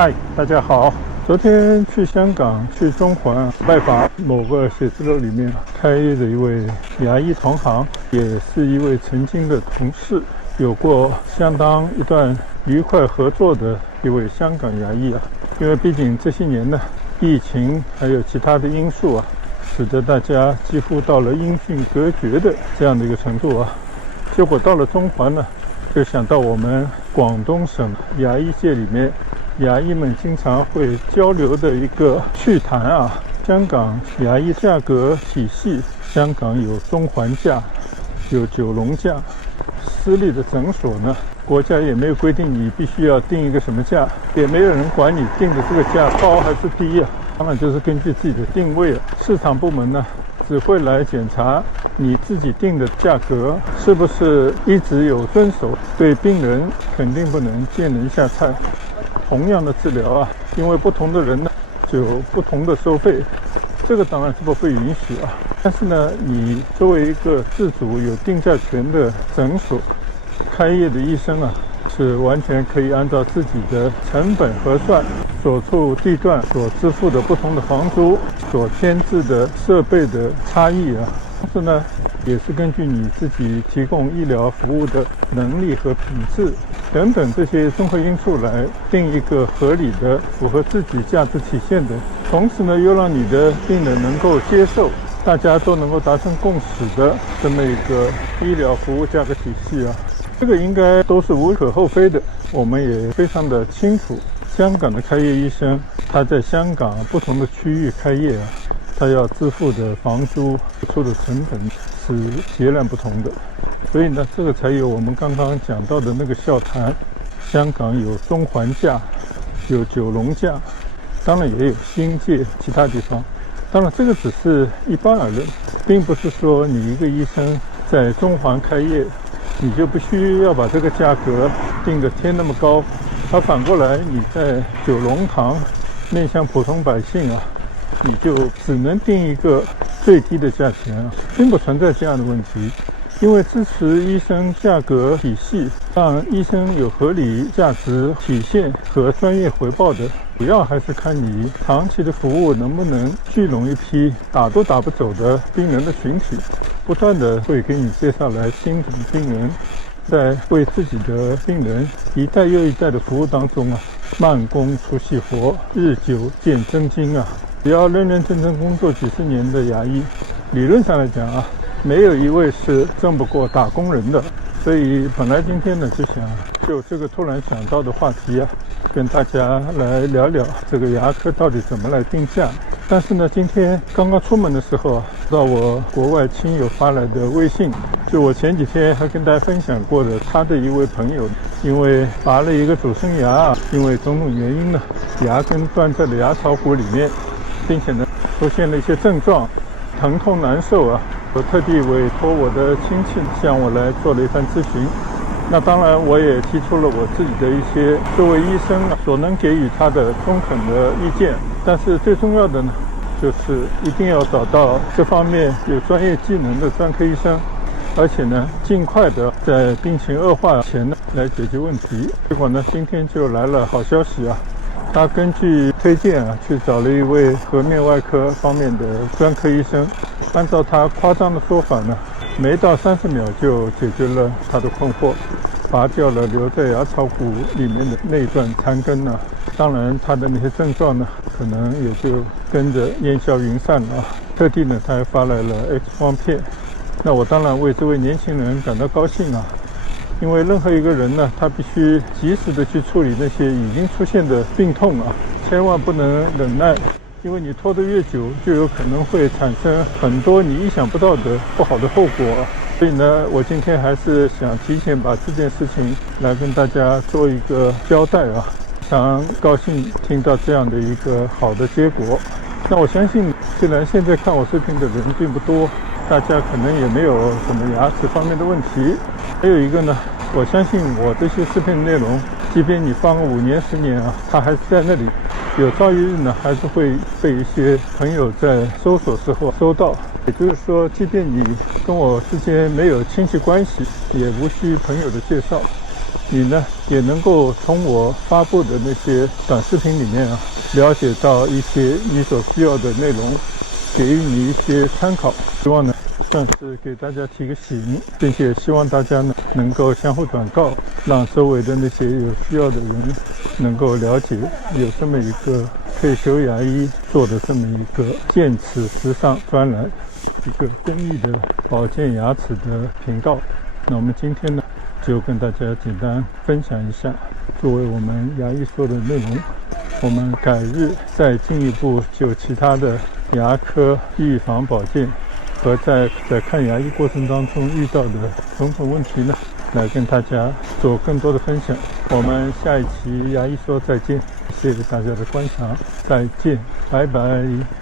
嗨，大家好。昨天去香港，去中环拜访某个写字楼里面开业的一位牙医同行，也是一位曾经的同事，有过相当一段愉快合作的一位香港牙医啊。因为毕竟这些年呢，疫情还有其他的因素啊，使得大家几乎到了音讯隔绝的这样的一个程度啊。结果到了中环呢，就想到我们广东省牙医界里面牙医们经常会交流的一个趣谈啊，香港牙医价格体系，香港有中环价，有九龙价，私立的诊所呢，国家也没有规定你必须要定一个什么价，也没有人管你定的这个价高还是低啊，当然就是根据自己的定位了。市场部门呢，只会来检查你自己定的价格是不是一直有遵守，对病人肯定不能见人下菜。同样的治疗啊，因为不同的人呢，就有不同的收费，这个当然是不会允许啊。但是呢，你作为一个自主有定价权的诊所开业的医生啊，是完全可以按照自己的成本核算，所处地段所支付的不同的房租，所添置的设备的差异啊，但是呢，也是根据你自己提供医疗服务的能力和品质等等这些综合因素来定一个合理的、符合自己价值体现的，同时呢，又让你的病人能够接受，大家都能够达成共识的这么一个医疗服务价格体系啊，这个应该都是无可厚非的。我们也非常的清楚，香港的开业医生，他在香港不同的区域开业啊，他要支付的房租、付出的成本是截然不同的。所以呢，这个才有我们刚刚讲到的那个笑谈，香港有中环价，有九龙价，当然也有新界其他地方。当然这个只是一般而论，并不是说你一个医生在中环开业，你就必须要把这个价格定得天那么高，而反过来你在九龙塘面向普通百姓啊，你就只能定一个最低的价钱啊，并不存在这样的问题。因为支持医生价格体系，让医生有合理价值体现和专业回报的，主要还是看你长期的服务能不能聚拢一批打都打不走的病人的群体，不断的会给你介绍来新的病人，在为自己的病人一代又一代的服务当中啊，慢工出细活，日久见真经啊。只要认认真真工作几十年的牙医，理论上来讲啊，没有一位是挣不过打工人的。所以本来今天呢，就想就这个突然想到的话题啊，跟大家来聊聊这个牙科到底怎么来定价。但是呢，今天刚刚出门的时候啊，到我国外亲友发来的微信，就我前几天还跟大家分享过的，他的一位朋友因为拔了一个主升牙，因为种种原因呢，牙根断在了牙槽骨里面，并且呢出现了一些症状，疼痛难受啊。我特地委托我的亲戚向我来做了一番咨询。那当然我也提出了我自己的一些作为医生所能给予他的中肯的意见，但是最重要的呢，就是一定要找到这方面有专业技能的专科医生，而且呢尽快的在病情恶化前呢来解决问题。结果呢，今天就来了好消息啊，他根据推荐啊，去找了一位颌面外科方面的专科医生，按照他夸张的说法呢，没到30秒就解决了他的困惑，拔掉了留在牙槽骨里面的那一段残根呢。当然他的那些症状呢，可能也就跟着烟消云散了啊。特地呢，他还发来了 X 光片。那我当然为这位年轻人感到高兴啊，因为任何一个人呢，他必须及时的去处理那些已经出现的病痛啊，千万不能忍耐，因为你拖得越久，就有可能会产生很多你意想不到的不好的后果啊。所以呢，我今天还是想提前把这件事情来跟大家做一个交代啊，非常高兴听到这样的一个好的结果。那我相信，虽然现在看我视频的人并不多，大家可能也没有什么牙齿方面的问题。还有一个呢，我相信我这些视频内容，即便你放个5年10年啊，它还是在那里，有朝一日呢，还是会被一些朋友在搜索时候搜到。也就是说，即便你跟我之间没有亲戚关系，也无需朋友的介绍，你呢也能够从我发布的那些短视频里面了解到一些你所需要的内容，给予你一些参考。希望呢算是给大家提个醒，并且希望大家呢能够相互转告，让周围的那些有需要的人能够了解有这么一个退休牙医做的这么一个健齿时尚专栏，一个公益的保健牙齿的频道。那我们今天呢就跟大家简单分享一下作为我们牙医说的内容，我们改日再进一步就其他的牙科预防保健和在看牙医过程当中遇到的种种问题呢，来跟大家做更多的分享。我们下一期牙医说再见，谢谢大家的观赏，再见，拜拜。